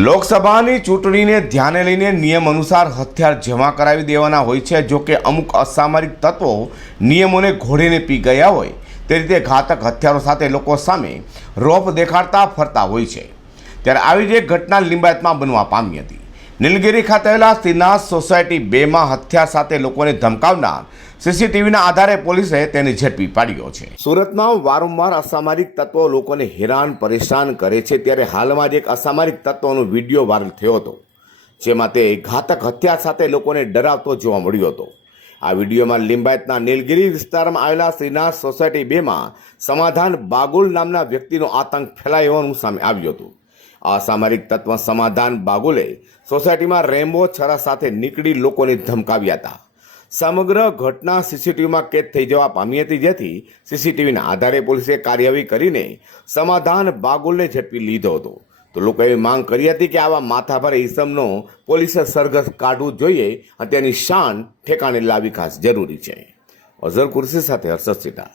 લોકસભાની ચૂંટણીને ધ્યાને લઈને નિયમ અનુસાર હથિયાર જમા કરાવી દેવાના હોય છે। જો કે અમુક અસામરિક તત્વો નિયમોને ઘોડીને પી ગયા હોય તે રીતે ઘાતક હથિયારો સાથે લોકો સામે રોપ દેખાડતા ફરતા હોય છે। ત્યારે આવી જ એક ઘટના લિંબાયતમાં બનવા પામી હતી। નીલગિરી ખાતે આવેલા શ્રીનાથ સોસાયટી 2માં હથિયાર સાથે લોકોને ધમકાવનાર સીસીટીવીના આધારે પોલીસે તેને ઝડપી પાડ્યો છે। સુરતમાં વારંવાર અસામરિક તત્વો લોકોને હેરાન પરેશાન કરે છે। ત્યારે હાલમાં જ એક અસામરિક તત્વોનો વિડીયો વાયરલ થયો હતો, જેમાં તે ઘાતક હથિયાર સાથે લોકોને ડરાવતો જોવા મળ્યો હતો। આ વિડીયોમાં લિંબાયતના નીલગિરી વિસ્તારમાં આવેલા શ્રીનાથ સોસાયટી 2માં સમાધાન બાગુલ નામના વ્યક્તિનો આતંક ફેલાયો હોવાનું સામે આવ્યું હતું। અસામરિક તત્વ સમાધાન બાગુલે સોસાયટીમાં રેમ્બો છરા સાથે નીકળી લોકોને ધમકાવ્યા હતા। સમગ્ર ઘટના સીસીટીવીમાં કેદ થઈ જવા પામી હતી, જેથી સીસીટીવીના આધારે પોલીસે કાર્યવાહી કરીને સમાધાન બાગુલને ઝડપી લીધો હતો। તો લોકોએ માંગ કરી હતી કે આવા માથાભારે ઇસમનો પોલીસે સરઘસ કાઢવું જોઈએ અને તેની શાન ઠેકાણે લાવવી ખાસ જરૂરી છે। અઝર કુર્સી સાથે હર્ષદ સિટા।